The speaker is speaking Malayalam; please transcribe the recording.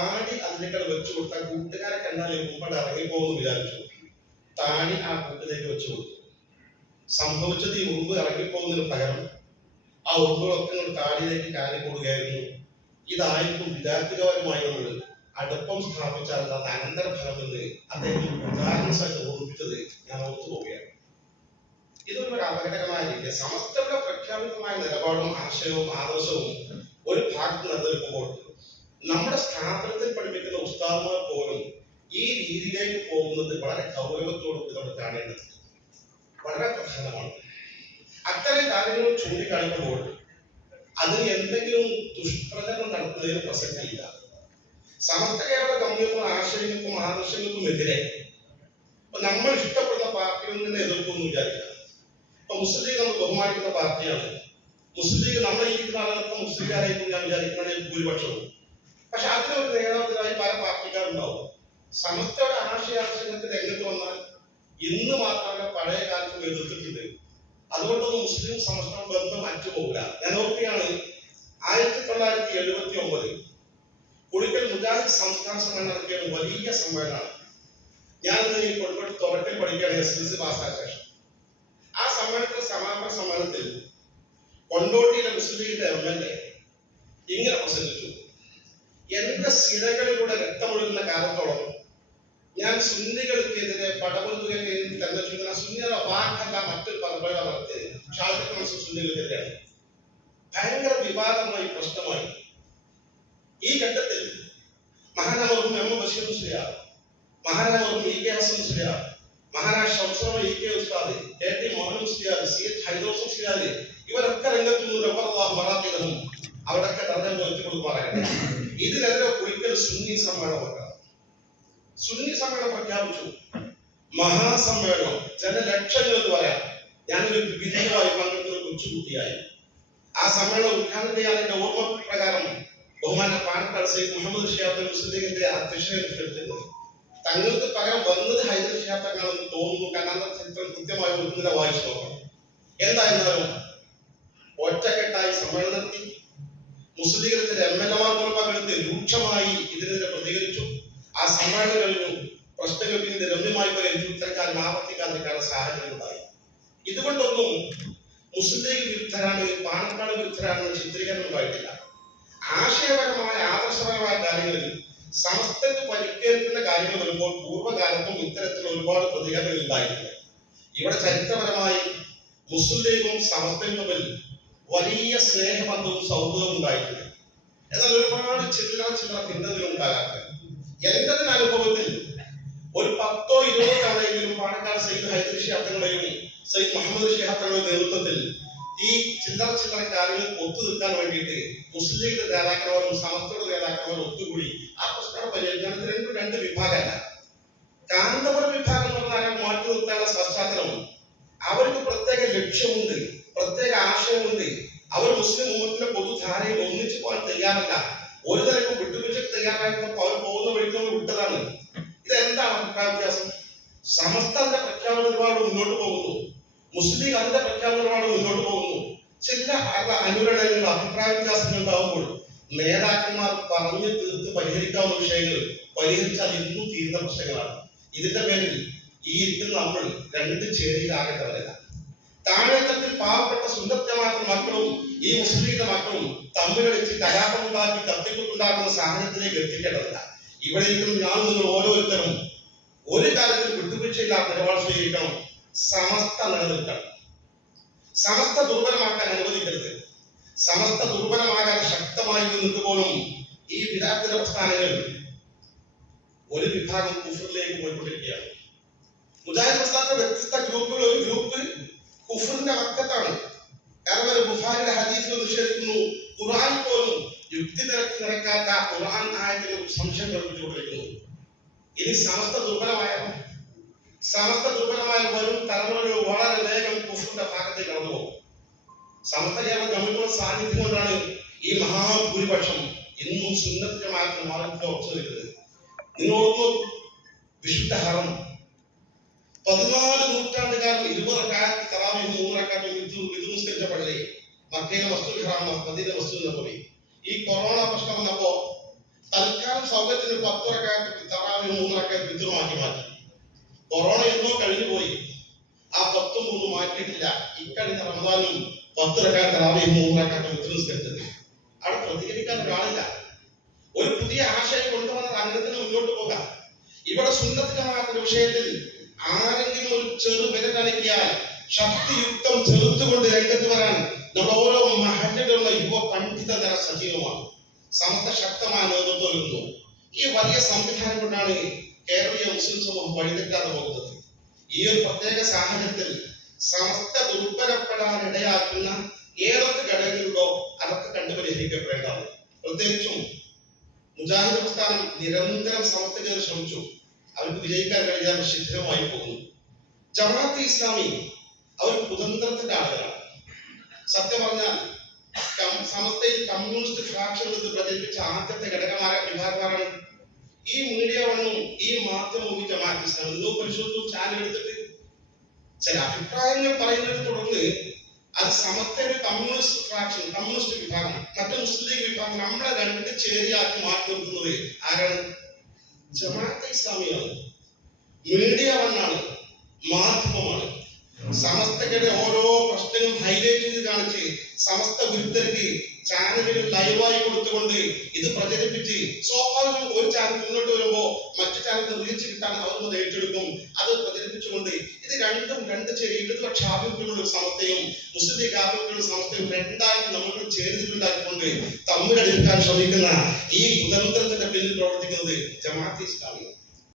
താടി അതിലേക്കാൾ വെച്ചു കൊടുത്താൽ കൂട്ടുകാരെ കണ്ടാൽ മുമ്പ് ഇറങ്ങിപ്പോകുന്നു വിചാരിച്ചു. താടി ആ കൂട്ടിലേക്ക് വെച്ചു കൊടുത്തു. സംഭവിച്ചത് ഈ ഉറുമ്പ് ഇറങ്ങിപ്പോകുന്നതിന് പകരം ആ ഉറുമ്പുകളൊക്കെ ഇങ്ങോട്ട് താടിയിലേക്ക് കാലി കൂടുകയായിരുന്നു ഇതായിരിക്കും വിദ്യാർത്ഥികപരമായി നമ്മൾ അടുപ്പം സ്ഥാപിച്ചാൽ അത് അനന്തരഫലം എന്ന് അദ്ദേഹം ഉദാഹരണ സഹിതം ഓർമ്മിപ്പിച്ചത് ഞാൻ ഓർത്തു പോവുകയാണ്. ഇതൊരു അപകടകരമായ രീതി സമസ്തയുടെ പ്രഖ്യാപിതമായ നിലപാടും ആശയവും ആദർശവും ഒരു ഭാഗത്ത് നിലനിൽക്കുമ്പോൾ നമ്മുടെ സ്ഥാപനത്തിൽ പഠിപ്പിക്കുന്ന ഉസ്താദുമാർ പോലും ഈ രീതിയിലേക്ക് പോകുന്നത് വളരെ ഗൗരവത്തോടുകൂടി നമ്മൾ കാണേണ്ടത് വളരെ പ്രധാനമാണ്. അത്തരം കാര്യങ്ങൾ ചൂണ്ടിക്കാണിക്കുമ്പോൾ അതിന് എന്തെങ്കിലും ദുഷ്പ്രചരണം നടത്തുന്നതിന് പ്രസക്തിയില്ല. സമസ്ത കേരള കമ്മ്യൂണിസ്റ്റ് ആശയങ്ങൾക്കും ആദർശങ്ങൾക്കും എതിരെ നമ്മൾ ഇഷ്ടപ്പെടുന്ന പാർട്ടികളിൽ നിന്ന് എതിർപ്പൊന്നും വിചാരിക്കുക. ഇപ്പൊ മുസ്ലിം ലീഗ് നമ്മൾ ബഹുമാനിക്കുന്ന പാർട്ടിയാണ്. മുസ്ലിം ലീഗ് നമ്മൾ ഈ നാളൊക്കെ മുസ്ലിംകാരായിരിക്കും ഞാൻ വിചാരിക്കുന്നത്? ഭൂരിപക്ഷവും. പക്ഷെ അതിനൊരു നേതാവിനായി പല പാർട്ടിക്കാരുണ്ടാവും. സമസ്തയുടെ ആശയാദർശങ്ങൾക്ക് രംഗത്ത് വന്നാൽ ഇന്ന് മാത്രമല്ല പഴയ കാലത്തും എതിർത്തിട്ടുണ്ട് അതുകൊണ്ടൊന്നും മുസ്ലിം സമസ്ത ബന്ധം അറ്റുപോകില്ല ഞാൻ ഓർക്കുകയാണ് ആയിരത്തി തൊള്ളായിരത്തി എഴുപത്തി ഒമ്പത് കുടിക്കൽ മുജാഹിദ് സംസ്ഥാന സമ്മേളനം നടത്തിയ ഒരു വലിയ സമ്മേളനമാണ്. ഞാൻ ഈ കൊടുപ്പെട്ട് തുറക്കൽ പഠിക്കുകയാണ് എസ് എൽ സി പാസ്സായ ശേഷം. ആ സമ്മേളനത്തിൽ സമാപന സമ്മേളനത്തിൽ കൊണ്ടോട്ടിയിലെ മുസ്ലിം ലീഗിന്റെ എം എൽ എ ഇങ്ങനെ പ്രസംഗിച്ചു. എന്റെ സിരകളിലൂടെ രക്തമൊഴുകുന്ന കാലത്തോളം ഞാൻ സുന്നികൾക്കെതിരെ പടപൊരുതുകയും തന്നെ ചുറ്റുന്ന സുന്നിയുടെ വാക്കല്ല മറ്റൊരു പദപ്രയോഗ നടത്തിയത് ഷാഫിക്ക് മനസ്സ് സുന്നികൾക്കെതിരെയാണ് ഭയങ്കര വിവാദമായി പ്രശ്നമായി. ഈ ഘട്ടത്തിൽ മഹാനവർക്കും എം ബഷീർ മുസ്ലിയാർ മഹാനവർക്കും ഇ കെ ഹസൻ മുസ്ലിയാർ മഹാനായ ഷംസറ ഇ കെ ഉസ്താദ് K T Mohan Musliyar C H ഹൈദോസും Musliyar ഇവരൊക്കെ രംഗത്ത് നിന്ന് റബ്ബറല്ലാഹു മറാത്തികളും അവരൊക്കെ തന്നെ വെച്ചു കൊടുക്കുമാറാകട്ടെ ഇതിനെതിരെ ഒരിക്കൽ സുന്നി സമ്മേളനം ഉണ്ടാകും സുന്നി സമ്മേളനം പ്രഖ്യാപിച്ചു. മഹാസമ്മേളനം. ജനലക്ഷങ്ങൾ എന്ന് പറയാം. ഞാനൊരു വിധിയുമായി പങ്കെടുത്ത ഒരു കൊച്ചുകുട്ടിയായി. ആ സമ്മേളനം ഉദ്ഘാടനം ചെയ്യാൻ എന്റെ ഓർമ്മ പ്രകാരം ബഹുമാന പാലക്കാട് സൈഡ് മുഹമ്മദ് ഷിയാബ് മുസ്ലിം ലീഗിന്റെ അധ്യക്ഷനെ എടുത്തിരുന്നത് തങ്ങൾക്ക് പകരം വന്നത് ഹൈദർ ഷിയാത്തങ്ങളെന്ന് തോന്നുന്നു. കാരണം ചരിത്രം കൃത്യമായി ഒരു നില വായിച്ചു നോക്കണം. എന്തായിരുന്നാലും ഒറ്റക്കെട്ടായി സമ്മേളനം നടത്തി മുസ്ലിം ലീഗിന്റെ എം എൽ എമാർ രൂക്ഷമായി ഇതിനെതിരെ പ്രതികരിച്ചു. ആ സമ്മേളനം കഴിഞ്ഞു. പ്രശ്നങ്ങൾ പിന്നീട് രമ്യമായി പോലെ ഇത്തരക്കാരൻ ആവർത്തിക്കാതിരിക്കാനുള്ള സാഹചര്യം ഉണ്ടായി. ഇതുകൊണ്ടൊന്നും മുസ്ലിം ലീഗ് വിരുദ്ധരാണ് പാണക്കാട് വിരുദ്ധരാണ് ചിത്രീകരണം ഉണ്ടായിട്ടില്ല. ആശയപരമായ ആദർശപരമായ കാര്യങ്ങളിൽ സമസ്തക്ക് പരിക്കേൽക്കുന്ന കാര്യങ്ങൾ വരുമ്പോൾ പൂർവകാലത്തും ഇത്തരത്തിൽ ഒരുപാട് പ്രതികരണങ്ങൾ ഉണ്ടായിട്ടുണ്ട്. ഇവിടെ ചരിത്രപരമായി മുസ്ലിം ലീഗും സമസ്തയും തമ്മിൽ വലിയ സ്നേഹബന്ധവും സൗഹൃദവും ഉണ്ടായിട്ടുണ്ട് എന്നാൽ ഒരുപാട് ചില്ലറ ചില്ലറ ഭിന്നതകൾ ഉണ്ടാകാറുണ്ട് എന്റെ അനുഭവത്തിൽ ഒരു പത്തോ ഇരുപതോ തവണയെങ്കിലും പാണക്കാട് സയ്യിദ് ഹൈദർ ഷിഹാത്തങ്ങളുടെയും സയ്യിദ് മുഹമ്മദ് ഷിഹാത്തങ്ങളുടെ നേതൃത്വത്തിൽ ഈ ചില്ലറ ചില്ലറ കാര്യങ്ങൾ ഒത്തു നിൽക്കാൻ വേണ്ടിയിട്ട് മുസ്ലിം ലീഗിന്റെ നേതാക്കന്മാരും സമസ്തയുടെ നേതാക്കന്മാരും ഒത്തുകൂടി ആ പ്രശ്നം പരിഹരിക്കാൻ രണ്ടും രണ്ട് വിഭാഗമല്ല കാന്തപുരം വിഭാഗം എന്ന് പറഞ്ഞാൽ മാറ്റി നിർത്താനുള്ള പശ്ചാത്തലമുണ്ട്. അവർക്ക് പ്രത്യേക ലക്ഷ്യമുണ്ട്. ആശയമുണ്ട്. അവർ മുസ്ലിം മൂവത്തിന്റെ പൊതുധാരയിൽ ഒന്നിച്ചു പോകാൻ തയ്യാറല്ല. ഒരു തരക്കും വിട്ടുവീഴ്ചക്ക് തയ്യാറായിരുന്നപ്പോൾ അവർ പോകുന്ന വഴിക്ക് നമ്മൾ വിട്ടതാണ്. ഇതെന്താണ് അഭിപ്രായ വ്യത്യാസം? സമസ്ത അതിന്റെ പ്രഖ്യാപന നിലപാട് മുന്നോട്ട് പോകുന്നു. മുസ്ലിം ലീഗ് അതിന്റെ പ്രഖ്യാപന നിലപാട് മുന്നോട്ട് പോകുന്നു. ചില അനുരണങ്ങൾ അഭിപ്രായ വ്യത്യാസങ്ങൾ ഉണ്ടാകുമ്പോൾ നേതാക്കന്മാർ പറഞ്ഞു തീർത്ത് പരിഹരിക്കാവുന്ന വിഷയങ്ങൾ പരിഹരിച്ചാൽ ഇന്നും തീരുന്ന പ്രശ്നങ്ങളാണ്. ഇതിന്റെ പേരിൽ ഈ ഇരിക്കുന്ന നമ്മൾ രണ്ട് ചേരിയിലാകേണ്ടവരല്ല. താഴെത്തട്ടിൽ പാവപ്പെട്ട സുന്ദരമാക്കുന്ന മക്കളും ഈ മുസ്ലിം മക്കളും തമ്മിലടിച്ച് കലാപമുണ്ടാക്കി കത്തിക്കുണ്ടാക്കുന്ന സാഹചര്യത്തിലേക്ക് എത്തിക്കേണ്ടതില്ല. ഇവിടെ ഇരിക്കുന്ന ഞാൻ നിങ്ങൾ ഓരോരുത്തരും ഒരു കാര്യത്തിൽ വിട്ടുവീഴ്ചയില്ലാത്ത നിലപാട് സ്വീകരിക്കണം. സമസ്ത നിലനിൽക്കണം. സമസ്ത ദുർബലമാക്കാൻ അനുവദിക്കരുത്. സമസ്ത ദുർബലമാകാൻ ശക്തമായി നിന്നിട്ട് പോലും ഈ വിദാർത്ഥിക പ്രസ്ഥാനങ്ങൾ ഒരു വിഭാഗം കുഫറിലേക്ക് പോയിക്കൊണ്ടിരിക്കുകയാണ്. മുജാഹിദ് പ്രസ്ഥാനത്തെ വ്യത്യസ്ത ഗ്രൂപ്പുകൾ ഒരു ഗ്രൂപ്പ് കുഫറിന്റെ വക്കത്താണ്. കാരണം ബുഹാരിയുടെ ഹദീസിൽ നിഷേധിക്കുന്നു ഖുർആൻ പോലും യുക്തി നിരക്ക് നിരക്കാത്ത ഖുർആൻ ആയത്തിന് സംശയം കൽപ്പിച്ചുകൊണ്ടിരിക്കുന്നു ഇനി സമസ്ത ദുർബലമായ സമസ്ത ദുർബലമായ വരും തലമുറകൾ വളരെ വേഗം കുഫറിന്റെ ഭാഗത്തേക്ക് കടന്നു സമസ്ത കേരള ഗവൺമെന്റ് സാന്നിധ്യം കൊണ്ടാണ് ഈ മഹാഭൂരിപക്ഷം ഇന്നും സുന്നത്തിന്റെ മാറ്റം മാർഗത്തിൽ ഉറച്ചു നിൽക്കുന്നത്. നിങ്ങൾ വിശുദ്ധ ഹറം പതിനാല് നൂറ്റാണ്ടുകാരൻ ഇരുപതക്കാലത്ത് തറാവി മൂന്നരക്കാലം വിധു വിധുസ്കരിച്ച പള്ളി. മക്കയിലെ വസ്തു ഹറാം മദീന മസ്തുൽ നബവി ഈ കൊറോണ പ്രശ്നം വന്നപ്പോ തൽക്കാല സൗകര്യത്തിന് പത്തുറക്കാർക്ക് തറാമി മൂന്നറക്കാർക്ക് വിദ്രമാക്കി മാറ്റി കൊറോണ എന്നോ കഴിഞ്ഞു പോയി. ആ പത്തും മൂന്നും മാറ്റിയിട്ടില്ല. ഇക്കഴിഞ്ഞ റമദാനും പത്തുറക്കാൻ തറാമി മൂന്നറക്കാർക്ക് വിദ്ര നിസ്കരിച്ചത് അവിടെ പ്രതികരിക്കാൻ ഒരാളില്ല. ഒരു പുതിയ ആശയം കൊണ്ടുവന്ന അംഗത്തിന് മുന്നോട്ട് പോകാം. ഇവിടെ സുന്നത്തിനമാക്കുന്ന വിഷയത്തിൽ ആരെങ്കിലും ഒരു ചെറു വിരലനക്കിയാൽ ശക്തിയുക്തം ചെറുത്തുകൊണ്ട് രംഗത്ത് വരാൻ നമ്മൾ ഓരോ മഹലിലുള്ള യുവ പണ്ഡിത നിര സജീവമാണ് സമസ്ത ശക്തമായ നേതൃത്വം നൽകുന്നു ഈ വലിയ സംവിധാനം കൊണ്ടാണ് കേരളീയ മുസ്ലിം സമൂഹം വഴിതെറ്റാതെ പോകുന്നത്. ഈ ഒരു പ്രത്യേക സാഹചര്യത്തിൽ സമസ്ത ദുർബലപ്പെടാൻ ഇടയാക്കുന്ന ഏതൊക്കെ ഘടകങ്ങളുണ്ടോ അതൊക്കെ കണ്ടുപരിഹരിക്കപ്പെടേണ്ടതാണ്. പ്രത്യേകിച്ചും മുജാഹിദ് പ്രസ്ഥാനം നിരന്തരം സമസ്തയ്ക്ക് ശ്രമിച്ചു. അവർക്ക് വിജയിക്കാൻ കഴിയാതെ ശിഥിലമായി പോകുന്നു. ജമാഅത്ത് ഇസ്ലാമി അവർ കുതന്ത്രത്തിന്റെ ആളുകളാണ്. സത്യം പറഞ്ഞാൽ സമസ്തയിൽ കമ്മ്യൂണിസ്റ്റ് ഫ്രാക്ഷൻ എടുത്ത് പ്രചരിപ്പിച്ച ആദ്യത്തെ ഘടകമായ വിഭാഗമാരാണ് ഈ മീഡിയ വണ്ണും ഈ മാധ്യമവും ജമാഅത്ത് ഇസ്ലാമി. നിങ്ങൾ പരിശോധിച്ചു ചാനൽ എടുത്തിട്ട് ചില അഭിപ്രായങ്ങൾ പറയുന്നതിനെ തുടർന്ന് അത് സമസ്തയുടെ കമ്മ്യൂണിസ്റ്റ് ഫ്രാക്ഷൻ കമ്മ്യൂണിസ്റ്റ് വിഭാഗം മറ്റു മുസ്ലിം വിഭാഗം നമ്മളെ രണ്ട് ചേരിയാക്കി മാറ്റി നിർത്തുന്നത് ആരാണ്? ജമാഅത്തെ ഇസ്ലാമിയാണ് മീഡിയ വണ്ണാണ് മാധ്യമമാണ്. സമസ്തയുടെ ഓരോ പ്രശ്നങ്ങളും ഹൈലൈറ്റ് ചെയ്ത് കാണിച്ച് സമസ്ത വിരുദ്ധർക്ക് ചാനലുകൾ ലൈവായി കൊടുത്തുകൊണ്ട് ഇത് പ്രചരിപ്പിച്ച് സ്വാഭാവികം ഒരു ചാനൽ മുന്നോട്ട് വരുമ്പോ മറ്റു ചാനലിന് റീച്ച് കിട്ടാൻ അവർ ഏറ്റെടുക്കും. അത് പ്രചരിപ്പിച്ചുകൊണ്ട് രണ്ടും രണ്ട് ചെറിയ ഇടതുപക്ഷ ആഭിമുഖ്യമുള്ള ഒരു സമസ്തയും മുസ്ലിം ലീഗ് ആഭിമുഖ്യമുള്ള സമസ്തയും രണ്ടായി നമുക്ക് ചേർന്നിട്ടുണ്ടാക്കിക്കൊണ്ട് തമ്മിലെടുക്കാൻ ശ്രമിക്കുന്ന ഈ കുതന്ത്രത്തിന്റെ പിന്നിൽ പ്രവർത്തിക്കുന്നത് ജമാഅത്ത് ഇസ്ലാമിയാണ്.